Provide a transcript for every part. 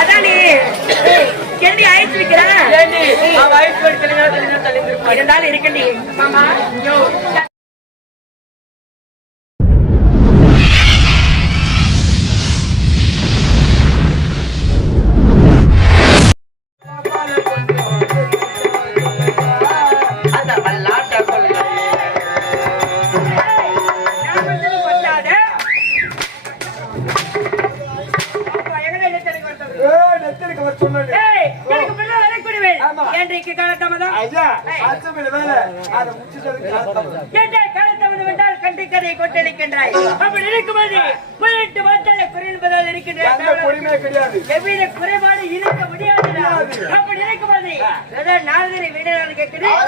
அதானே கேள்வி அழைச்சு வைக்கிறேன் இருந்தாலும் இருக்கண்டி மாமா கொண்டிருக்கின்றாய் அப்படி இருக்கும்போது பதினெட்டு வார்த்தை குறைபதால் இருக்கின்ற குறைபாடு இருக்க முடியாது. அப்படி இருக்கும்போது நாலரை வீடு கேட்கிறேன்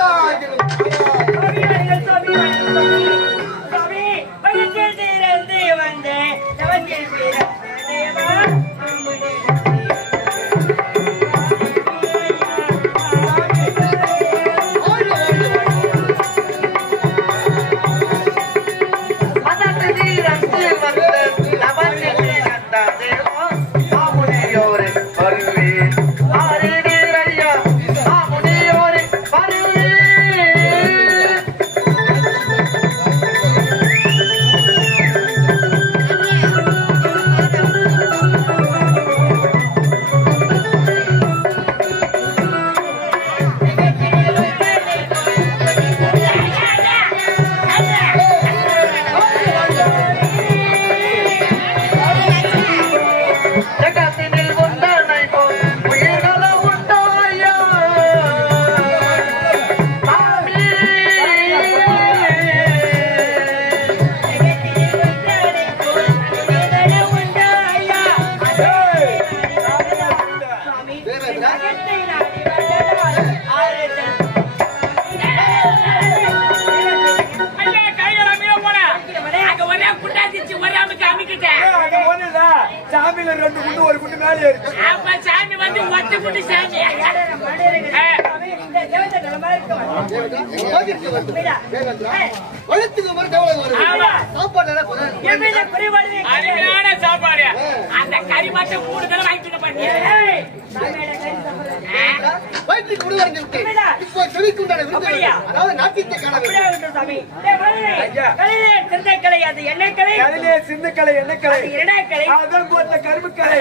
வந்து சாமியில ரெண்டு குண்டு ஒரு குண்டு மேலே சாமி வந்து ஒத்த குண்டு சாமி சாப்பாடு அந்த கறி மட்டும் மூணு தடவை வாங்கிட்டு பண்ணி சிந்தக்கலை எண்ணக்கலை கரும்புக்கலை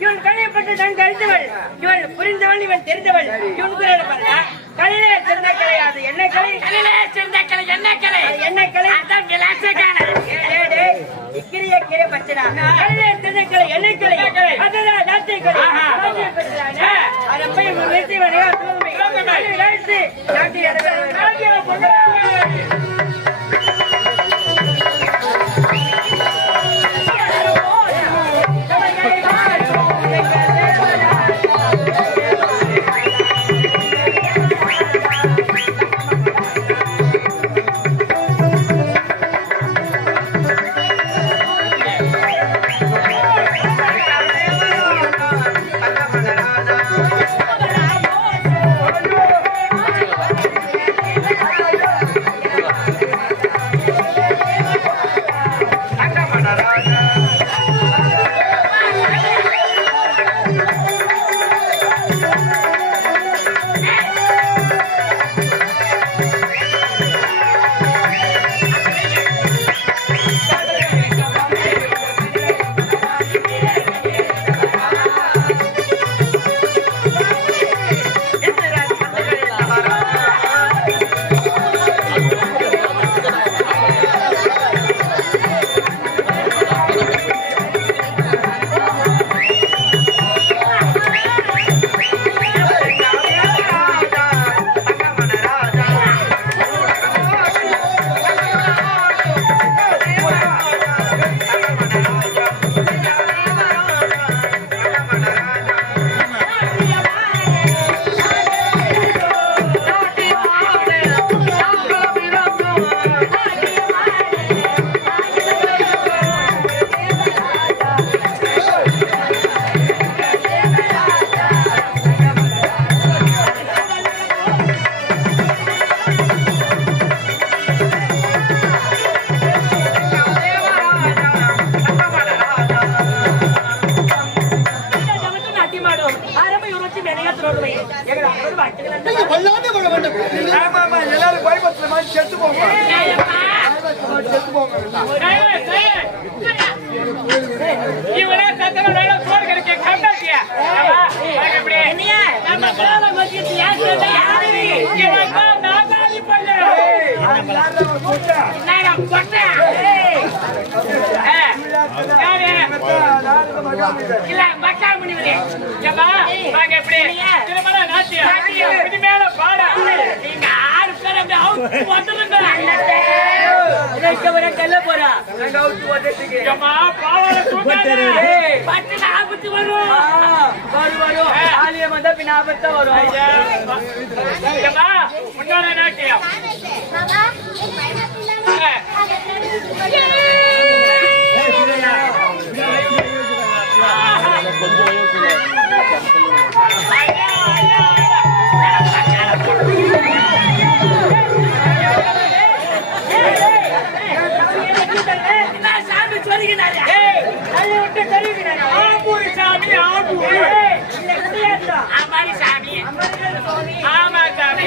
இவன் கழியப்பட்டு நான் கழித்தவள் இவன் புரிந்தவள் இவன் தெரிந்தவள் இவன் கலையிலே சிறந்த கிடையாது எண்ணெய்க்கலை கலையிலே சிறந்த கலை எண்ணெய்க்கலை எண்ணெய்க்கலை அதான் விலாசக்கான கிரிய கிரிய பச்சடா கலையிலே சிறந்த கலை எண்ணெய்க்கலை அதான் நாட்டியக்கலை நாட்டிய பச்சடானே அத போய் வெட்டி வரையா தூமே ரைட் நாட்டிய நாட்டிய பொண்ணு தெரியாம இவரை வச்சு நிறைய துரோகமே எங்களை நீங்க கொல்லாம கொள்ள வேண்டும். ஆமா ஆமா எல்லாரும் பயபத்துல மாதிரி செத்து போங்க செத்து போங்க இவரே சத்தன வேலை சோறு கிடைக்க கண்டாச்சியா எப்படி நம்ம சேவை மத்தியத்து யார் சொல்ல யாரு இவன் தான் நாகாதி பள்ளு என்னடா பொட்டா இல்ல மக்கா முனிவரே ஏமா வாங்க எப்படி திருமண நாட்டியம் இது மேல பாட நீங்க ஆறு பேர் அப்படி அவுட் போட்டுருங்க இதற்கவர கல்ல போறா நாங்க அவுட் போட்டுட்டீங்க ஏமா பாவால தூக்காத பட்டுல ஆபத்து வரும் வரும் ஆலிய வந்தா பின்ன ஆபத்து வரும் ஏமா முன்னால நாட்டியம் மாமா சாமி சொல்லுகிறாரு விட்டு தெரிவிக்கிறாரு ஆம்பூர் சாமி ஆம்பூர் அம்மாரி சாமி ஆமா சாமி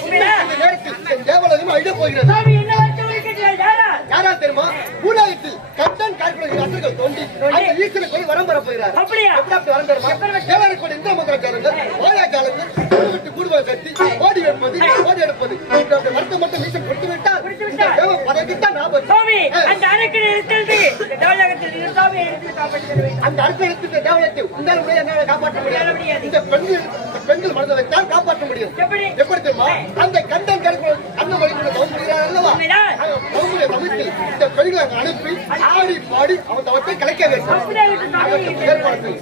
உண்மையா? இந்த நேரத்தில் என் தேவாலயம் அழிய போகிறது. சாமி என்ன வச்சு வைக்கிறீர்கள்? யாரா? யாரா தெரியுமா? பூலோகத்தில் கண்டன் காய்ப்புள்ள அசுரர்கள் தோண்டி அந்த ஈஸ்வரன் போய் வரம் பெற போகிறார். அப்படியா? எப்படி அப்படி வரம் பெறுமா? தேவாலயம் கூட இந்த மந்திரச்சாரங்கள், மாயாஜாலங்கள், கூடுவிட்டு கூடுவதை கட்டி, ஓடி எடுப்பது, ஓடி எடுப்பது. இந்த வருத்தம் மட்டும் ஈஸ்வரன் கொடுத்து விட்டால் இந்த தேவன் பதவிக்குத்தான் ஞாபகம். சாமி அந்த அரக்கனை எடுத்து தேவலோகத்தில் இருந்து சாமி எடுத்து காப்பாற்ற வேண்டும். அந்த அடுத்த இடத்துக்கு தேவலத்தை உண்டால் உடைய என்னால் காப்பாற்ற முடியாது. இந்த பெண்கள் மனதை வைத்தால் காப்பாற்ற முடியும். எப்படி? எப்படி தெரியுமா? அந்த கண்டன் கருப்பு அண்ணன் வழிபட தவமுடிகிறார் அல்லவா? உண்மைதான். தவமுடைய தமிழ்ச்சி இந்த பெண்களை அங்கு அனுப்பி ஆடி பாடி அவன் தவத்தை கலைக்க வேண்டும். அப்படியே விட்டு சாமி அதற்கு ஏற்பாடு செய்.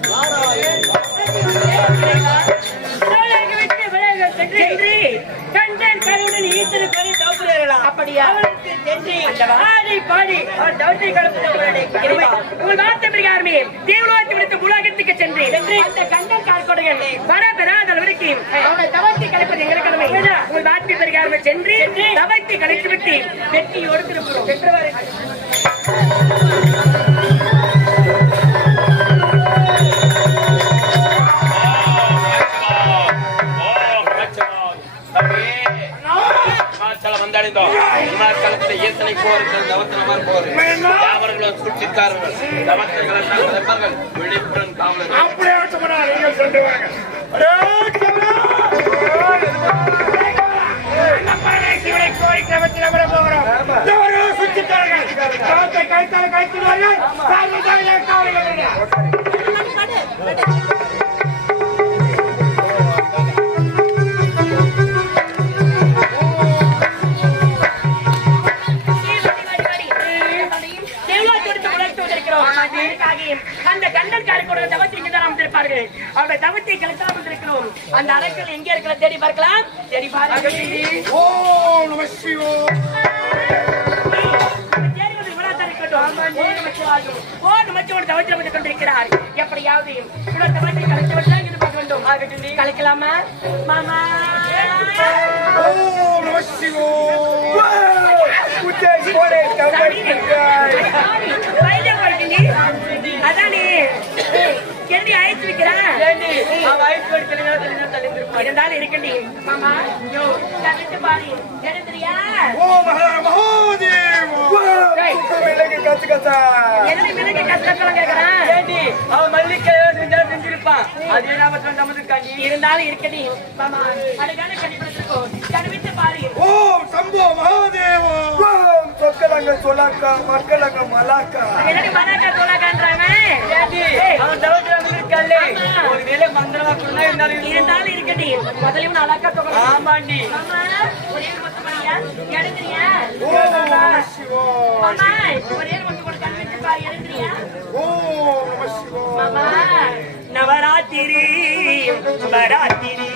தேவலோகத்திற்கு விலக சென்று கண்டன் கருவுடன் ஈஸ்வரன் கரு தவப்புகிறார்களாம். அப்படியா? அவருக்கு சென்று ஆடி பாடி அவர் தவத்தை கலப்புகிறவர்களுடைய கிருபை. உங்கள் வார்த்தை பிரகாரமே தேவலோகத்தை விடுத்து உலகத்துக்கு சென்று அந்த கண்டன் கால்கொடைகள் வர பெறாத அளவிற்கு அவருடைய தவத்தை கலைப்பது எங்கள் கடமை. உங்கள் வார்த்தை பிரகாரமே சென்று தவத்தை கலைத்துவிட்டு வெற்றியோடு திரும்புகிறோம். பெற்றவரை விழிப்புடன் காவலர்கள் அந்த கண்டன் காரைக்குடி தவத்தை இங்குதான் அமைந்திருப்பார்கள். அவருடைய தவத்தை கலக்காமல் இருக்கிறோம். அந்த அரக்கல் எங்கே இருக்கிற தேடி பார்க்கலாம். தேடி பாருங்கள். ஓம் நம சிவாய. எப்படியாவது கலைக்கலாமா மாமா? ஓம் நம சிவாய. அதானே கேள்வி அழைத்து வைக்கிறேன். இருந்தாலும் இருக்கண்டி மாமா பாரு எடுத்துறியா? இருந்தாலும் இருக்கடி மாமா அதுக்கான கண்டிப்பா கடுவிட்டு பாரு. ஓம் சம்போ மகாதேவோ. ஓம் சொக்கலங்க சொலாக்கா மக்களங்க மலாக்கா. என்னடி மலாக்கா சொலாக்கான்றாங்க? அவன் தவத்துல இருக்கல்லே ஒரு வேளை மந்திரமா குடுனா இருந்தாலும் இருக்கடி முதலையும் அலாக்கா சொல்றேன். ஆமாண்டி மாமா ஒரே மொத்தம் பண்ணியா எடுத்துறியா? ஓம் நம சிவாய. மாமா ஒரே மொத்தம் கூட கடுவிட்டு பாரு எடுத்துறியா? ஓம் நம சிவாய. மாமா நவராத்திரி நவராத்திரி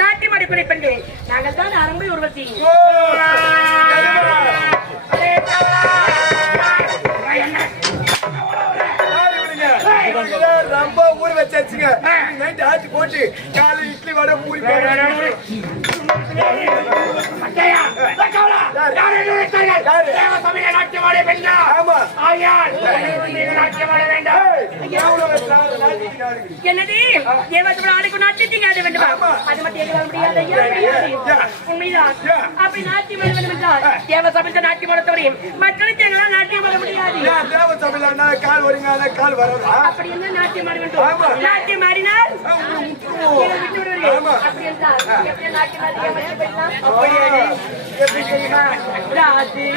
நாட்டியம் அடிப்படை பெண்கள் நாங்கள் தான் அரம்பை உருவத்தி ரொம்ப ஊற வச்சாச்சுங்க நைட்டு ஆட்டி போட்டு காலை இட்லி வடை பூரி என்னது ஆளுக்கு நாட்டியத்தீங்க அது வேண்டுமா அது மட்டும் எங்களால் முடியாது உண்மைதான் அப்படி நாட்டியம் ஆட வேண்டும் என்றால் தேவ சபைத்த நாட்டியம் ஆடத்தவரையும் மக்களுக்கு எங்களால் நாட்டியம் ஆட முடியாது தேவ சபையில கால் வருங்க கால் வரதா அப்படி என்ன நாட்டியம் ஆட வேண்டும் நாட்டியம் ஆடினால் விட்டு விடுவீர்கள் அப்படி என்றால் எப்படி நாட்டியம் ஆடி அப்படியே எப்படி தெரியுமா ராஜி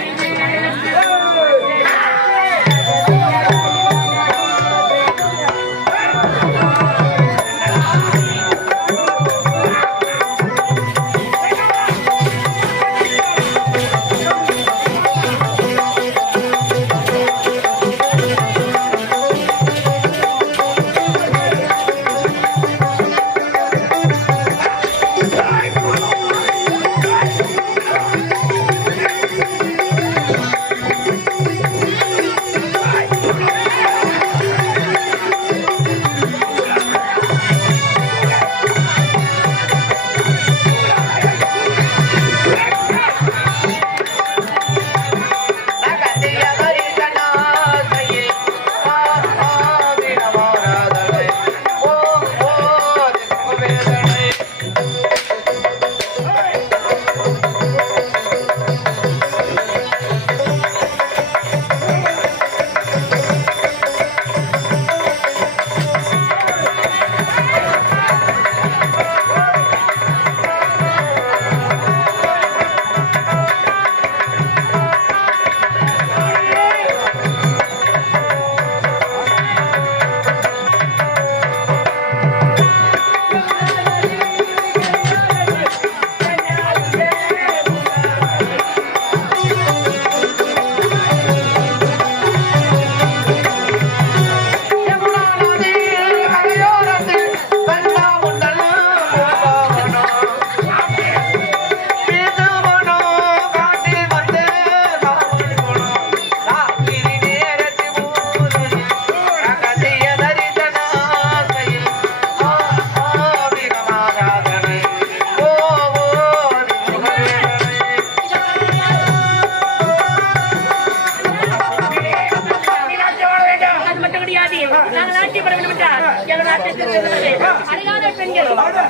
பெண்கள்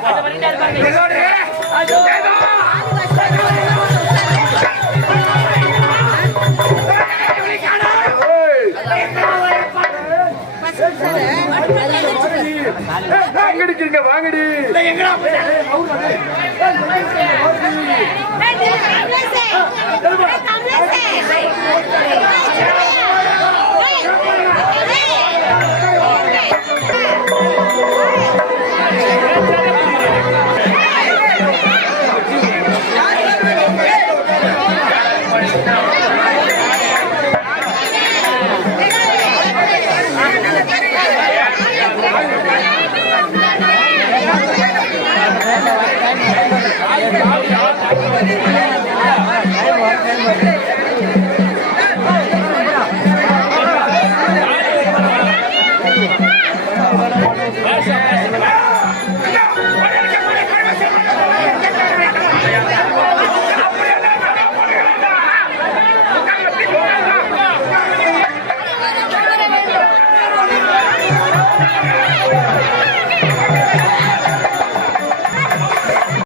அது வரைக்கும் இருப்பாங்க. இதோடு அதோ வாங்கடிக்கிறீங்க வாங்கடி எங்கடா